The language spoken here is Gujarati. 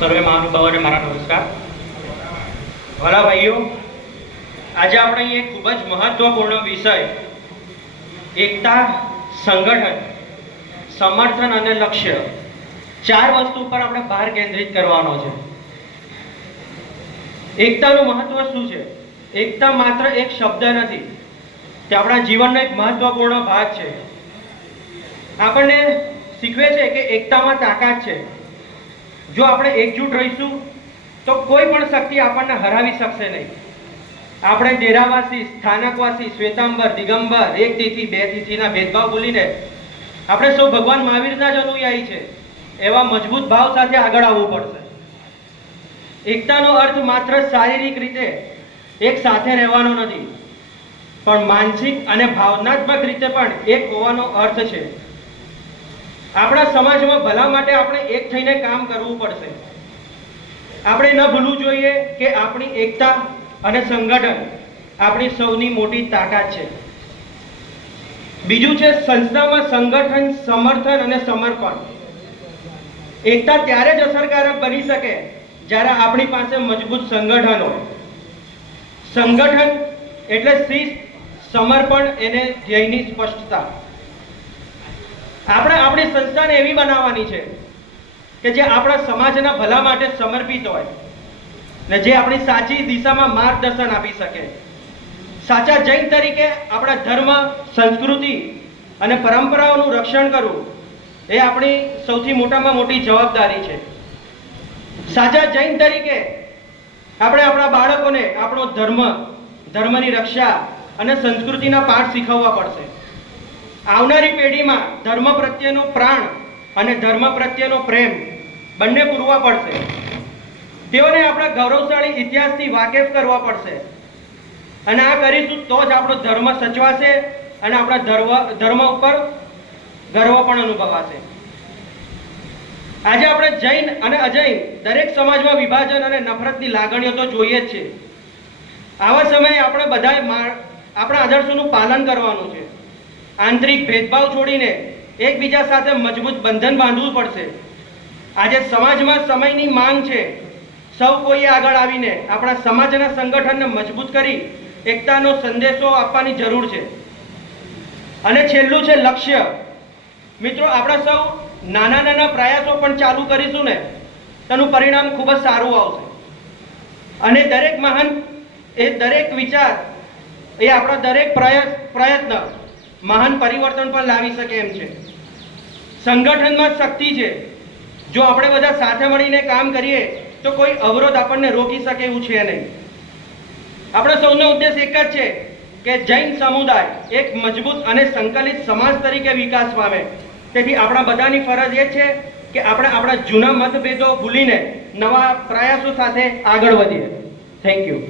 સર્વે મહાનુભાવોને મારા નમસ્કાર. ભલા ભાઈઓ, આજે આપણે અહીં એક ખૂબ જ મહત્વપૂર્ણ વિષય એકતા, સંગઠન, સમર્થન અને લક્ષ્ય, ચાર વસ્તુ પર આપણે ભાર કેન્દ્રિત કરવાનો છે. એકતાનું મહત્વ શું છે? એકતા માત્ર એક શબ્દ નથી, તે આપણા જીવનનો એક મહત્વપૂર્ણ ભાગ છે. આપણને શીખવે છે કે એકતામાં તાકાત છે. જો આપણે એકજૂટ રહીશું તો કોઈ પણ શક્તિ આપણને હરાવી શકશે નહીં. આપણે ડેરાવાસી, સ્થાનકવાસી, શ્વેતાંબર, દિગંબર, એક તિથિ બે તિથિના ભેદભાવ ભૂલીને આપણે સૌ ભગવાન મહાવીરના જ અનુયાયી છે એવા મજબૂત ભાવ સાથે આગળ આવવું પડશે. એકતાનો અર્થ માત્ર શારીરિક રીતે એક સાથે રહેવાનો નથી, પણ માનસિક અને ભાવનાત્મક રીતે પણ એક હોવાનો અર્થ છે. આપણા સમાજમાં ભલા માટે આપણે એક થઈને કામ કરવું પડશે. આપણે ન ભૂલવું જોઈએ કે આપણી એકતા અને સંગઠન આપણી સૌની મોટી તાકાત છે. બીજું છે સંસ્થામાં સંગઠન, સમર્થન અને સમર્પણ. એકતા ત્યારે જ અસરકારક બની શકે જ્યારે આપણી પાસે મજબૂત સંગઠન હોય. સંગઠન એટલે શિસ્ત, સમર્પણ એને ધ્યેયની સ્પષ્ટતા. આપણે આપણી સંસ્થાને એવી બનાવવાની છે કે જે આપણા સમાજના ભલા માટે સમર્પિત હોય ને જે આપણી સાચી દિશામાં માર્ગદર્શન આપી શકે. સાચા જૈન તરીકે આપણા ધર્મ, સંસ્કૃતિ અને પરંપરાઓનું રક્ષણ કરવું એ આપણી સૌથી મોટામાં મોટી જવાબદારી છે. સાચા જૈન તરીકે આપણે આપણા બાળકોને આપણો ધર્મ, ધર્મની રક્ષા અને સંસ્કૃતિના પાઠ શીખવવા પડશે. આવનારી પેઢીમાં ધર્મ પ્રત્યેનો પ્રાણ અને ધર્મ પ્રત્યેનો પ્રેમ બંને પૂરવા પડશે. તેઓને આપણા ગૌરવશાળી ઇતિહાસથી વાકેફ કરવા પડશે અને આ કરીશું તો જ આપણો ધર્મ સચવાશે અને આપણા ધર્મ ઉપર ગર્વ પણ અનુભવાશે. આજે આપણે જૈન અને અજૈન દરેક સમાજમાં વિભાજન અને નફરતની લાગણીઓ તો જોઈએ જ છે. આવા સમયે આપણે બધાએ આપણા આદર્શોનું પાલન કરવાનું છે. આંતરિક ભેદભાવ છોડીને એકબીજા સાથે મજબૂત બંધન બાંધવું પડશે. આજે સમાજમાં સમયની માંગ છે. સૌ કોઈએ આગળ આવીને આપણા સમાજના સંગઠનને મજબૂત કરી એકતાનો સંદેશો આપવાની જરૂર છે. અને છેલ્લું છે લક્ષ્ય. મિત્રો, આપણે સૌ નાના નાના પ્રયાસો પણ ચાલુ કરીશું ને તેનું પરિણામ ખૂબ જ સારું આવશે. અને દરેક વિચાર એ આપણા દરેક પ્રયત્ન મહાન પરિવર્તન પણ લાવી શકે એમ છે. સંગઠનમાં શક્તિ છે. જો આપણે બધા સાથે મળીને કામ કરીએ તો કોઈ અવરોધ આપણને રોકી શકે એવું છે નહીં. આપણા સૌનો ઉદ્દેશ એક જ છે કે જૈન સમુદાય એક મજબૂત અને સંકલિત સમાજ તરીકે વિકાસ પામે. તેથી આપણા બધાની ફરજ એ છે કે આપણે આપણા જૂના મતભેદો ભૂલીને નવા પ્રયાસો સાથે આગળ વધીએ. Thank you.